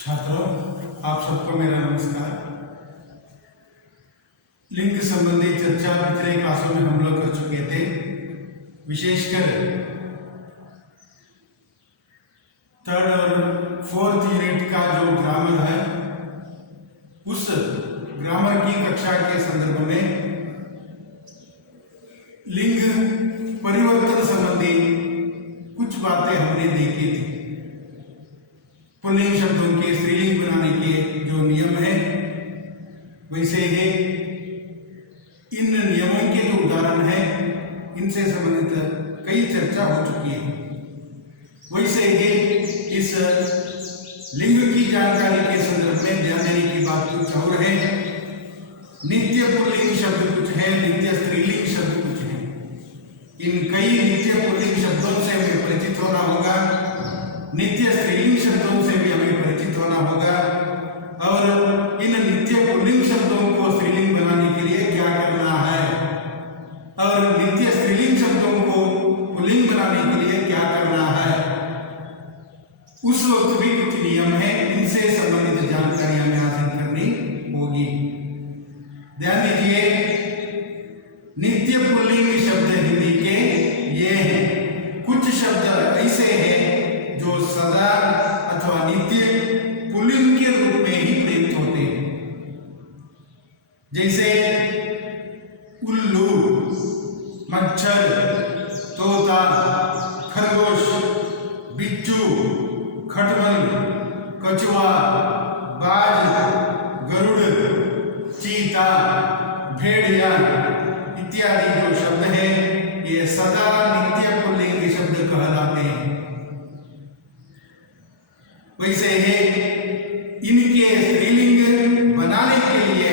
छात्रों, आप सबको मेरा नमस्कार। लिंग संबंधी चर्चा पिछले क्लासों में हम लोग कर चुके थे। विशेषकर थर्ड और फोर्थ यूनिट का जो ग्रामर है, उस ग्रामर की कक्षा के संदर्भ में लिंग परिवर्तन संबंधी कुछ बातें हमने देखी थी। पुल्लिंग शब्दों के स्त्रीलिंग बनाने के जो नियम हैं, वैसे ही इन नियमों के जो उदाहरण हैं, इनसे संबंधित कई चर्चा हो चुकी है। वैसे ही इस लिंग की जानकारी के संदर्भ में ध्यान देने की बात कुछ और है। नित्य पुल्लिंग शब्द कुछ है, नित्य स्त्रीलिंग शब्द कुछ है। इन कई नित्य पुल्लिंग शब्दों से हमें परिचित होना होगा, नित्य स्त्रीलिंग शब्दों से भी हमें परिचित होना होगा, और इन नित्य पुल्लिंग शब्दों को स्त्रीलिंग बनाने के लिए क्या करना है, और नित्य स्त्रीलिंग शब्दों को पुल्लिंग बनाने के लिए क्या करना है, उस वक्त भी कुछ नियम है। इनसे संबंधित जानकारी हमें हासिल करनी होगी। ध्यान दीजिए, नित्य पुल्लिंग शब्द हिंदी के ये हैं। कुछ शब्द ऐसे हैं जो सदा अथवा नित्य पुल्लिंग के रूप में ही प्रयुक्त होते हैं, जैसे उल्लू, मच्छर, तोता, खरगोश, बिच्छू, खटमल, कछुआ, बाज, गरुड़, चीता, भेड़िया इत्यादि जो शब्द हैं, ये सदा नित्य पुल्लिंग शब्द कहलाते हैं। वैसे ही इनके स्त्रीलिंग बनाने के लिए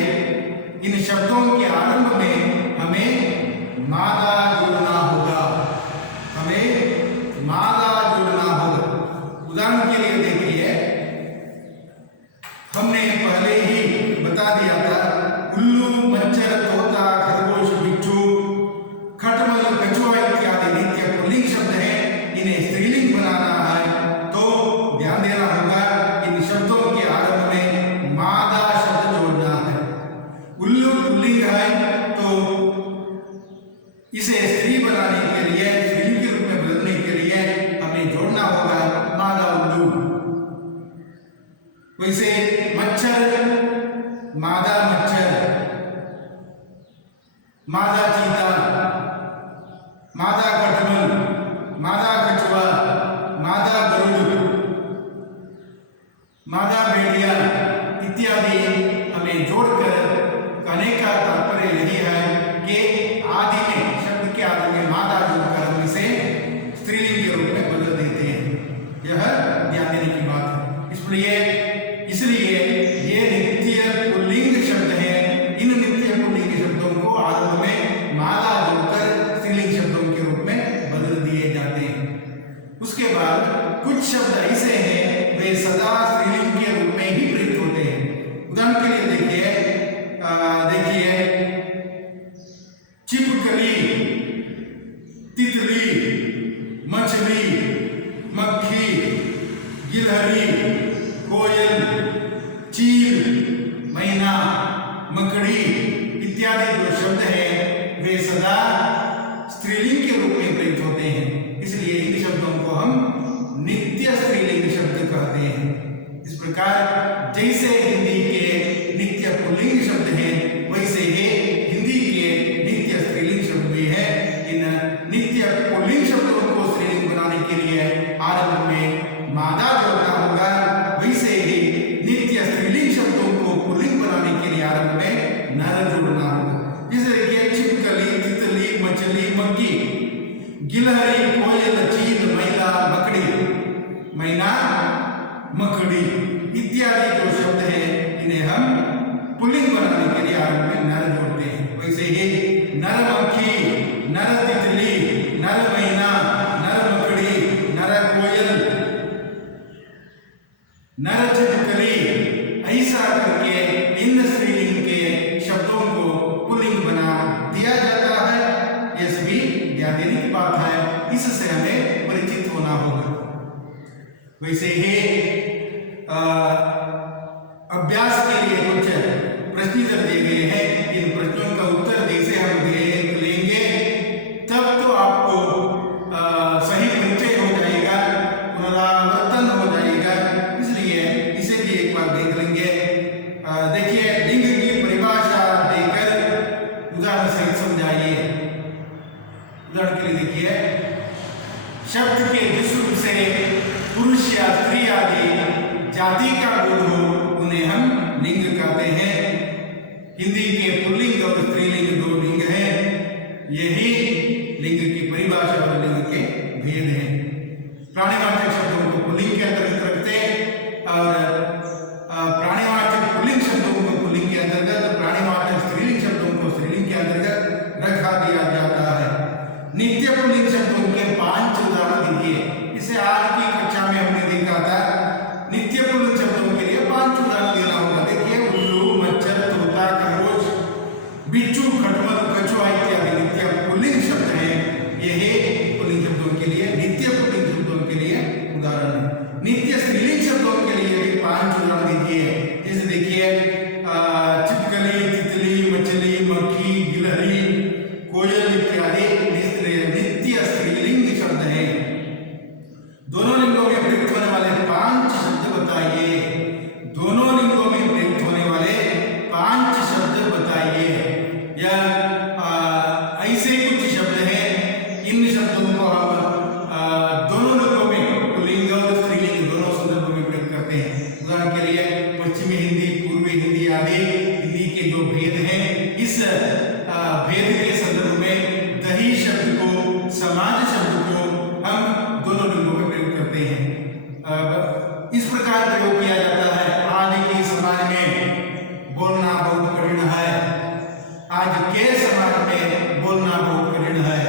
इन शब्दों के आरंभ में हमें मादा जोड़ना होगा, हमें मादा जोड़ना होगा। उदाहरण के लिए देखिए, हमने पहले ही बता दिया था, उल्लू, मच्छर, तोता, खरगोश, बिच्छू, खटमल, कछुआ इत्यादि नित्य पुल्लिंग शब्द हैं। इन्हें स्त्रीलिंग बनाना है तो ध्यान देना होगा, इन शब्दों के आरंभ में मादा शब्द जोड़ना है। उल्लू पुल्लिंग है तो इसे स्त्री बनाने के लिए, स्त्रीलिंग के रूप में बदलने के लिए हमें जोड़ना होगा मादा उल्लू। वैसे मच्छर, मादा मच्छर, मादा चीता, मादा खटमल, मादा कछुआ, मादा गरुड़, मादा भेड़िया इत्यादि हमें जोड़कर कहने का तात्पर्य यही है कि आदि में, शब्द के आदि में मादा जोड़कर हम इसे स्त्रीलिंग के रूप में बदल देते हैं। यह ध्यान देने की बात है। इसलिए ये नित्य पुल्लिंग शब्द हैं। इन नित्य पुल्लिंग शब्दों को आरंभ में मादा जोड़कर स्त्रीलिंग शब्दों के रूप में बदल दिए जाते हैं। उसके बाद कुछ शब्द ऐसे हैं, वे सदा स्त्रीलिंग के रूप में ही प्रयुक्त होते हैं। उदाहरण के लिए देखिए छिपकली, तितली, मछली, मक्खी, गिलहरी, कोयल, चील, मैना, मकड़ी इत्यादि जो शब्द हैं, वे सदा स्त्रीलिंग के रूप में प्रयुक्त होते हैं। इसलिए इन शब्दों को हम नित्य स्त्रीलिंग शब्द कहते हैं। इस प्रकार जैसे हिंदी के नित्य पुल्लिंग शब्द हैं, वैसे ही हिंदी के नित्य स्त्रीलिंग शब्द भी है। इन नित्य पुल्लिंग शब्दों को स्त्रीलिंग बनाने के लिए आरंभ में मादा जोड़ना होगा, वैसे ही नित्य स्त्रीलिंग शब्दों को पुल्लिंग बनाने के लिए आरंभ में नर जोड़ना होगा। जैसे देखिए, छिपकली, तितली, मछली, मक्खी, गिलहरी, कोयल, चील, मैना, मकड़ी, मैना, मकड़ी इत्यादि जो शब्द हैं, इन्हें हम पुल्लिंग बनाने के लिए आरंभ में नर जोड़ते हैं। वैसे ही नर मक्खी, नर तितली, नर मैना, नर मकड़ी, नर कोयल, नर छिपकली, ऐसा करके इन स्त्रीलिंग के शब्दों को पुल्लिंग बना दिया जाता है। यह सभी ध्यान देने की बात है, इससे हमें परिचित होना होगा। वैसे ही अभ्यास के लिए कुछ प्रश्न इधर दिए गए हैं। इन प्रश्नों का उत्तर जैसे हम लेंगे तब तो आपको सही परिचय हो जाएगा, पुनरावर्तन हो जाएगा। इसलिए इसे भी एक बार देख लेंगे। देखिए, लिंग की परिभाषा देकर उदाहरण सहित समझाइए। उदाहरण के लिए देखिए, शब्द के जिस रूप से पुरुष या स्त्री आदि जाति का बोध हो उन्हें हम लिंग कहते हैं। हिंदी के पुल्लिंग और स्त्रीलिंग दो लिंग हैं। यही लिंग की परिभाषा और लिंग के भेद हैं। प्राणीवाचक शब्दों को पुल्लिंग के अंतर्गत रखते हैं और प्राणीवाचक पुल्लिंग शब्दों को पुल्लिंग के अंतर्गत, प्राणीवाचक स्त्रीलिंग शब्दों को स्त्रीलिंग के अंतर्गत रखा दिया जाता है। नित्य पुल्लिंग शब्दों के 5 उदाहरण दीजिए। इसे आज की कक्षा में हमने देखा था। नित्य पुल्लिंग शब्दों के लिए 5 उदाहरण देना होगा। देखिए, उल्लू, मच्छर, तोता, खरगोश, बिच्छू, खटमल, कछुआ इत्यादि नित्य पुल्लिंग शब्द हैं। यही पुल्लिंग शब्दों के लिए, नित्य पुल्लिंग शब्दों के लिए उदाहरण है। नित्य स्त्रीलिंग शब्दों के लिए भी 5 उदाहरण दीजिए। जैसे देखिए, छिपकली, तितली, मछली, मक्खी, गिलहरी, कोयल इत्यादि नित्य स्त्रीलिंग शब्द हैं। दोनों लिंगों में प्रयुक्त होने वाले 5 शब्द बताइए। दोनों लिंगों में प्रयुक्त होने वाले 5 शब्द बताइए। यह ऐसे कुछ शब्द हैं, इन शब्दों को हम दोनों लिंगों में, पुल्लिंग और स्त्रीलिंग दोनों संदर्भों में प्रयोग करते हैं। उदाहरण के लिए, पश्चिमी हिंदी, पूर्वी हिंदी आदि हिंदी के जो भेद हैं, इस भेद के संदर्भ में दही शब्द को, समाज शब्द को हम दोनों लिंगों में प्रयोग करते हैं। इस प्रकार प्रयोग किया जाता है। आज के समाज में बोलना बहुत कठिन है। आज के समाज में बोलना बहुत कठिन है।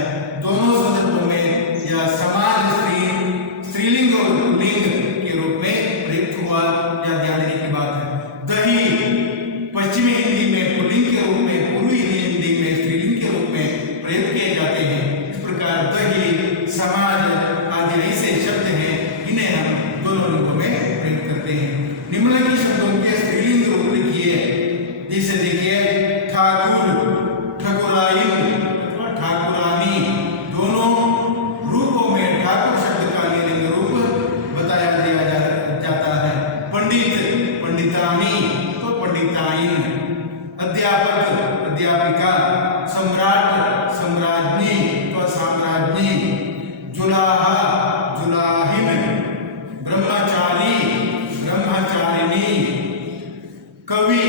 दोनों संदर्भों में यह समाज स्त्रीलिंग और पुल्लिंग के रूप में प्रयुक्त हुआ, यह ध्यान देने की बात है। दही पश्चिमी हिंदी में पुल्लिंग के रूप में, पूर्वी हिंदी में स्त्रीलिंग के रूप में प्रयोग किए जाते हैं। इस प्रकार दही, समाज आदि ऐसे शब्द हैं, इन्हें हम दोनों लिंगों में प्रयोग करते हैं। निम्नलिखित शब्दों के स्त्रीलिंग रूप लिखिए। जैसे देखिए, ठाकुर, ठकुराइन अथवा ठाकुरानी, दोनों रूपों में ठाकुर शब्द का लिंग रूप बताया जाता है। पंडित, पंडितानी तो पंडिताइन, अध्यापक, अध्यापिका, सम्राट, सम्राज्ञी तो साम्राज्ञी, जुलाहा, जुलाहिन, ब्रह्मचारी, ब्रह्मचारिणी, कवि,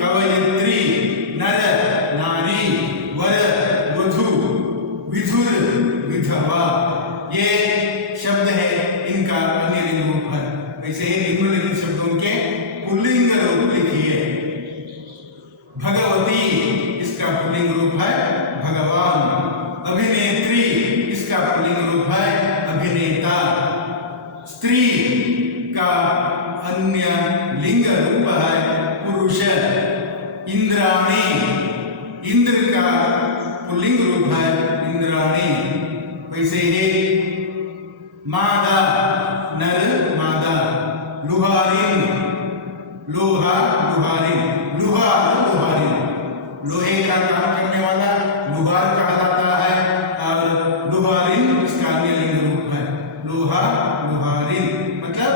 कवयित्री, नर, नारी, वर, वधू, विधुर, विधवा, ये शब्द है। इनका अन्य लिंग रूप है। ऐसे ही निम्नलिखित शब्दों के पुल्लिंग रूप लिखिए। भगवती, इसका पुल्लिंग रूप है भगवान। अभिनेत्री, इसका पुल्लिंग रूप है अभिनेता। स्त्री का अन्य लिंग रूप है पुरुष। इंद्राणी, इंद्र का पुल्लिंग रूप है इंद्राणी। वैसे ही मादा, नर, मादा। लुहारिन, लोहा, लुहारिन, लुहार, लुहारिन, लोहे का काम करने वाला लुहार कहा जाता है। और लुहारिन इसका अन्य लिंग रूप है लोहा, लुहारिन, मतलब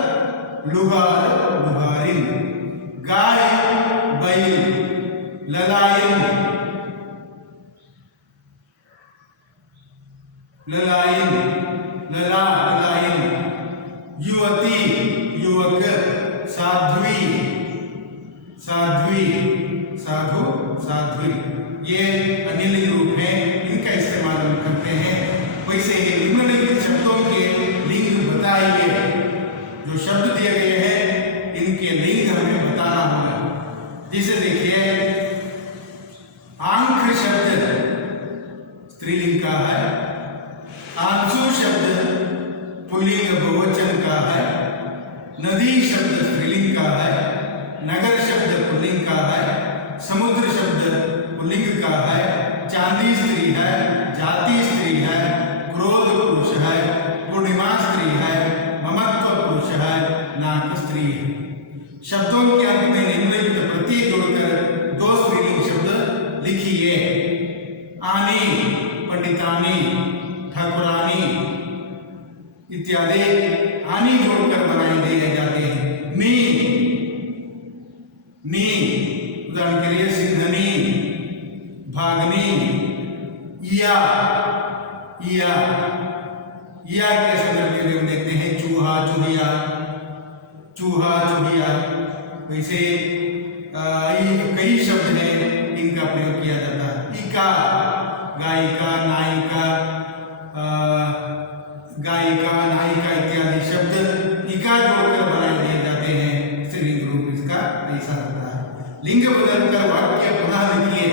लुहार, लुहारिन। गाय, बैल, ललायन, ललायन, लला, ललायन। युवती, युवक। साध्वी, साध्वी, साधु, साध्वी, ये अन्य लिंग रूप हैं। इनका इस्तेमाल हम करते हैं। वैसे ही निम्नलिखित शब्दों के लिंग बताइए। जो शब्द दिए गए हैं, इनके लिंग हमें बताना होगा। जैसे देखिए, आंख शब्द स्त्रीलिंग का है। आंसू शब्द पुल्लिंग बहुवचन का है। नदी शब्द स्त्रीलिंग का है। नगर शब्द पुल्लिंग का है। समुद्र शब्द पुल्लिंग का है। चांदी स्त्री है। जाति स्त्री है। क्रोध पुरुष है। पूर्णिमा स्त्री है। ममत्व पुरुष है। नाक स्त्री है। शब्दों के अंत में निम्नलिखित प्रत्यय जोड़कर दो स्त्रीलिंग शब्द लिखिए। आनी, पंडितानी, ठाकुरानी इत्यादि आनी जोड़कर बनाए दिए जाते हैं। नी, उदाहरण के लिए सिंधनी, भागनी, या के संदर्भ में हम देखते हैं चूहा, चूहिया, वैसे कई शब्द हैं इनका प्रयोग किया जाता है। इका, गायिका, नायिका इत्यादि शब्द इका जोड़कर बनाए दिए जाते हैं। स्त्रीलिंग रूप इसका ऐसा होता है। लिंग बदलकर वाक्य पुनः लिखिए।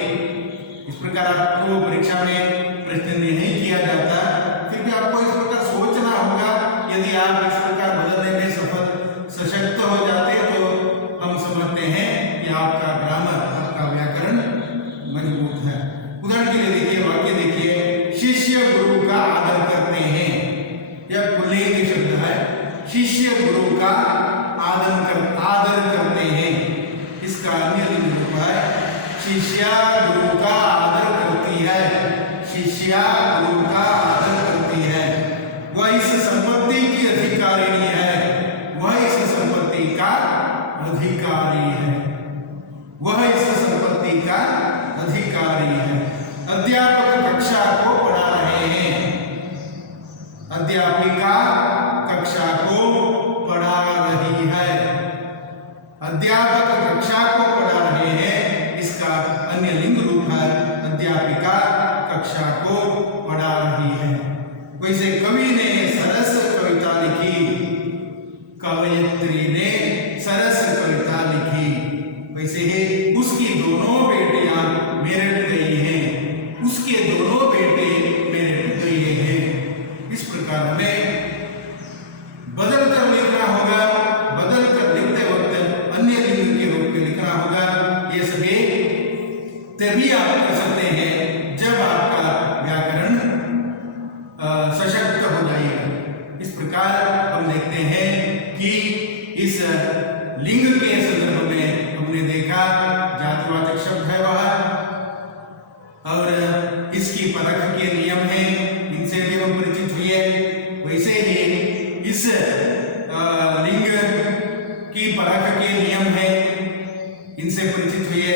इस प्रकार आपको परीक्षा में प्रश्न नहीं किया जाता, फिर भी आपको इस प्रकार सोचना होगा। यदि आप इस प्रकार बदलने में सशक्त हो जाते तो हम समझते हैं कि आपका ग्रामर, आपका व्याकरण मजबूत है। उदाहरण के लिए देखिए, वाक्य देखिए, शिष्य गुरु का आदर करते हैं। यह पुल्लिंग शब्द है। शिष्य गुरु का आदर करते हैं। इसका अन्य लिंग रूप है शिष्या गुरु का आदर करती है। शिष्या गुरु का आदर करती है। वह इस संपत्ति की अधिकारिणी है। वह इस संपत्ति का अधिकारी है। वह इस संपत्ति का अधिकारी है। अध्यापक कक्षा को पढ़ा रहे हैं। अध्यापिका कक्षा को पढ़ा रही है। अध्यापक कक्षा को पढ़ा रहे हैं। इसका अन्य लिंग रूप है अध्यापिका कक्षा को पढ़ा रही है। वैसे कवि ने सरस कविता लिखी। कवयित्री ने सरस कविता लिखी। वैसे ही उसकी दोनों बेटियां मेरठ गई हैं। उसके दोनों बेटे मेरठ गए हैं। इस प्रकार हमें बदल कर लिखना होगा। बदल कर लिखते वक्त अन्य लिंग के रूप में लिखना होगा। ये सभी तभी आप कर सकते हैं जब आपका व्याकरण सशक्त हो जाएगा। इस प्रकार हम देखते हैं कि इस लिंग के संदर्भ में हमने देखा जातिवाचक शब्द है वह, और इसकी परख के नियम हैं, इनसे भी हम परिचित हुए। वैसे ही इस लिंग की परख के नियम हैं, इनसे परिचित हुए।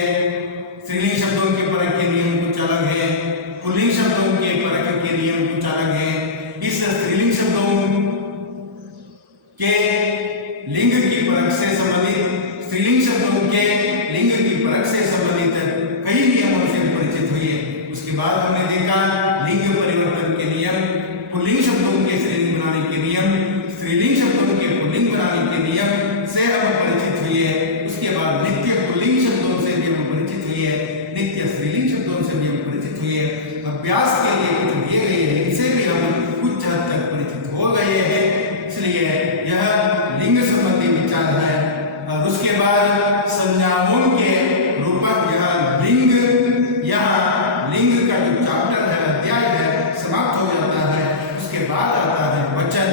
स्त्रीलिंग शब्दों के परख के नियम कुछ अलग है, पुल्लिंग शब्दों के परख के नियम कुछ अलग है। इस स्त्रीलिंग शब्दों के लिंग की परख से संबंधित, स्त्रीलिंग शब्दों के लिंग की परख से संबंधित कई नियमों से परिचित हुए। उसके बाद हमने देखा लिंग परिवर्तन के नियम, पुल्लिंग शब्दों के स्त्रीलिंग बनाने के नियम, स्त्रीलिंग शब्दों के पुल्लिंग बनाने के नियम से हम परिचित हुए। उसके बाद नित्य पुल्लिंग शब्दों से भी हम परिचित हुए, नित्य स्त्रीलिंग शब्दों से भी हम परिचित हुए। अभ्यास के लिए कुछ दिए गए हैं, इनसे भी हम कुछ हद तक परिचित हो गए हैं। इसलिए यह लिंग संबंधी विचार है। और उसके बाद संज्ञाओं के रूपक, यह लिंग का जो चैप्टर है, अध्याय है, समाप्त हो जाता है। उसके बाद आता है वचन।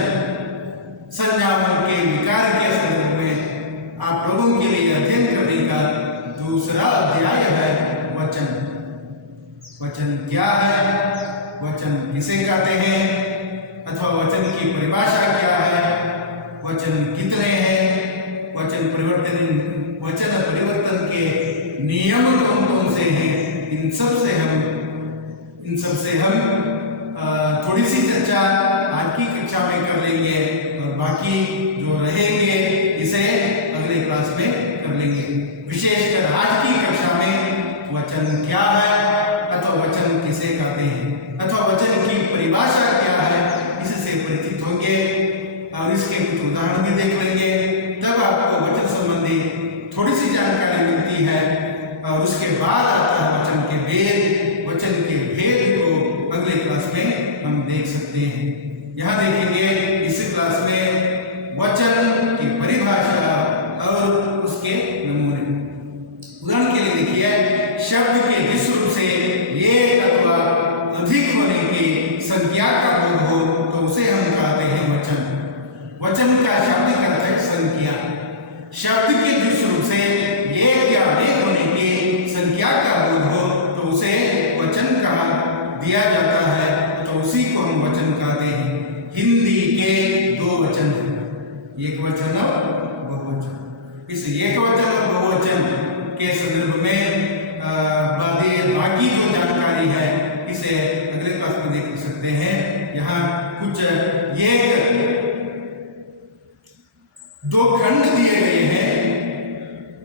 संज्ञाओं के विकार के संदर्भ में आप लोगों के लिए अध्ययन करने का दूसरा अध्याय है वचन। वचन क्या है, वचन किसे कहते हैं, अथवा वचन की परिभाषा क्या है, वचन कितने हैं, वचन परिवर्तन के नियम कौन कौन से हैं, इन सब से हम थोड़ी सी चर्चा आज की कक्षा में कर लेंगे, और बाकी जो रहेंगे इसे अगले क्लास में कर लेंगे। विशेषकर आज की कक्षा में वचन क्या है, अथवा वचन किसे कहते हैं, अथवा वचन की परिभाषा क्या है, इससे परिचित होंगे और इसके कुछ उदाहरण भी देख लेंगे। तब आपको वचन संबंधी थोड़ी सी जानकारी मिलती है। और उसके बाद आता है वचन के भेद। वचन के भेद को अगले क्लास में हम देख सकते हैं। यहाँ देखेंगे इस क्लास में वचन की परिभाषा और उसके नमूने। उदाहरण के लिए देखिए, शब्द के जिस रूप से एक अथवा अधिक होने की संख्या का बोध हो तो उसे हम कहते हैं वचन। वचन का शाब्दिक अर्थ है संख्या। शब्द के दृष्टि रूप से एक या अनेक होने की संख्या का बोध हो तो उसे वचन कहा दिया जाता है, तो उसी को हम वचन कहते हैं। हिंदी के दो वचन हैं, एक वचन और बहुवचन। इस एक वचन और बहुवचन के संदर्भ में बाकी जो जानकारी है इसे अगले क्लास में देख सकते हैं। यहाँ कुछ दो खंड दिए गए हैं,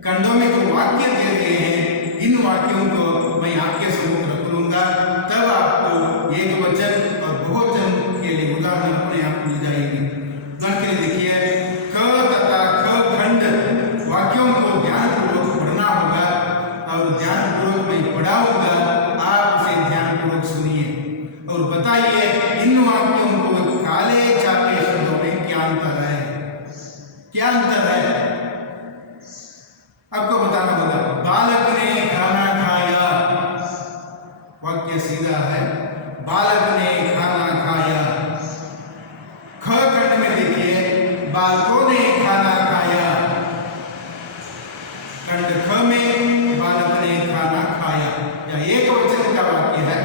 खंडों में जो वाक्य दिए गए हैं, इन वाक्यों को मैं आपके सम्मुख रख लूंगा, तब आपको एक वचन और बहुवचन के लिए उदाहरण अपने आप मिल जाएंगे। उदाहरण के लिए देखिए, ख तथा ख खंड वाक्यों को ध्यानपूर्वक पढ़ना होगा और ध्यानपूर्वक मैं पढ़ाऊंगा, आप उसे ध्यानपूर्वक सुनिए और बताइए इन वाक्यों को काले छापे शब्दों में क्या अंतर है, क्या अंतर है आपको बताना होगा। बालक ने खाना खाया, वाक्य सीधा है, बालक ने खाना खाया। ख खंड में देखिए, बालकों ने खाना खाया। खंड ख में बालक ने खाना खाया, यह एक वचन का वाक्य है।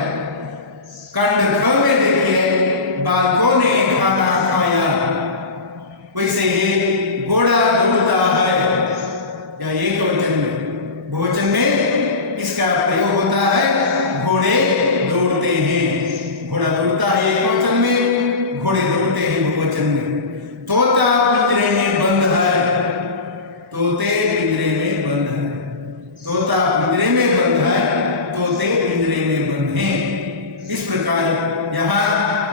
खंड ख में देखिए, बालकों ने खाना खाया। वैसे ही घोड़ा दौड़ता है, या एक वचन में। बहुवचन में इसका प्रयोग होता है, घोड़े दौड़ते हैं। घोड़ा दौड़ता है एक वचन में, घोड़े दौड़ते हैं बहुवचन में। तोता पिंजरे में बंद है, तोते पिंजरे में बंद है। तोता पिंजरे में बंद है, तोते पिंजरे में बंद हैं। इस प्रकार यहाँ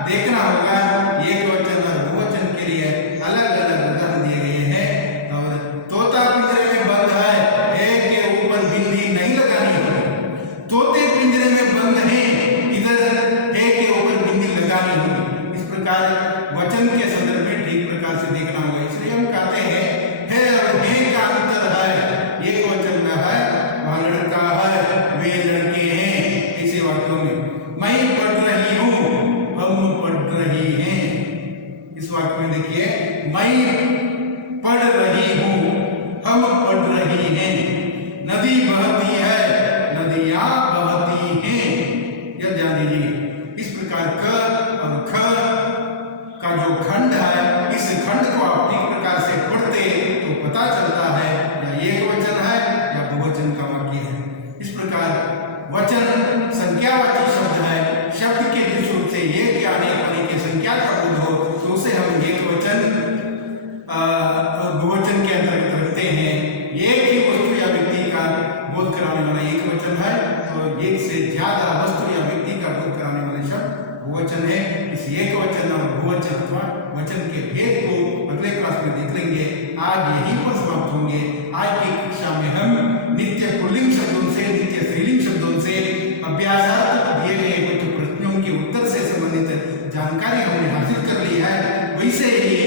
देखना होगा, एक वचन और बहुवचन के लिए अलग अलग उदाहरण दिए गए हैं। और तोता पिंजरे में बंद है, एक के ऊपर बिंदी नहीं लगानी होगी। तोते पिंजरे में बंद हैं, इधर एक के ऊपर बिंदी लगानी होगी। इस प्रकार वचन के संदर्भ में ठीक प्रकार से देखना होगा। इसलिए हम कहते हैं है और हे का अंतर है। एक वचन में है, वह लड़का है, वे लड़के हैं। ऐसे वाक्यों में मैं पढ़ रही हूँ, हम पढ़ रही हैं। इस वाक्य में देखिए, मैं पढ़ रही हूँ, हम पढ़ रही हैं। नदी बहती है, नदियां बहती हैं। यह ध्यान दीजिए। इस प्रकार क और ख का जो खंड है, इस खंड को आप ठीक प्रकार से पढ़ते तो पता चलता है या एक वचन है या बहुवचन का वाक्य है। इस प्रकार वचन संख्यावाची शब्द है। शब्द के दृष्टि रूप से एक या अनेक होने की संख्या का बोध हो तो उसे हम एक वचन बहुवचन के अंतर्गत रखते हैं। एक ही वस्तु या व्यक्ति का बोध कराने वाला एक वचन है, तो एक से ज्यादा वस्तु या व्यक्ति का बोध कराने वाले शब्द बहुवचन है। इस एक वचन और बहुवचन अथवा वचन के भेद को अगले क्लास में देख लेंगे। आज यहीं पर समाप्त होंगे। आज की कक्षा में हम नित्य पुल्लिंग शब्दों से, नित्य स्त्रीलिंग शब्दों से अभ्यासार्थ दिए गए कुछ प्रश्नों के उत्तर से संबंधित जानकारी हमने हासिल कर ली है। वैसे ही